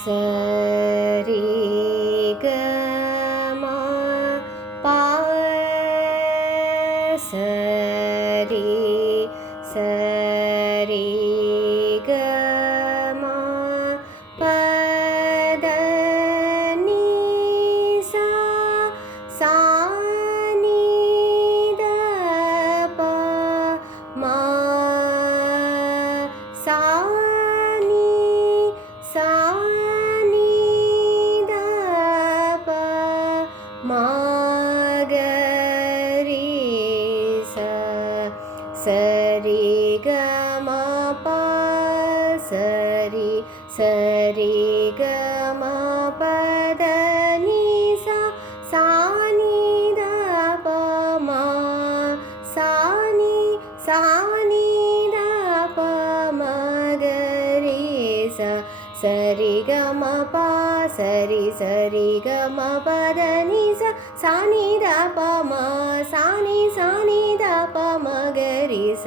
சரி க ம ப சரி சரி க ம ப த நீ சா சா நீ த ப ம சா நீ சா நீ த ப ம க ரீ ச சரி க ம ப சரி சரி க ம ப த நீ சா சா நீ த ப ம சா நீ த ப ம க ரீ ச சரி க ம ப சரி சரி க ம ப த நீ சா சா நீ த ப ம சா நீ த ப ம க ரீ ச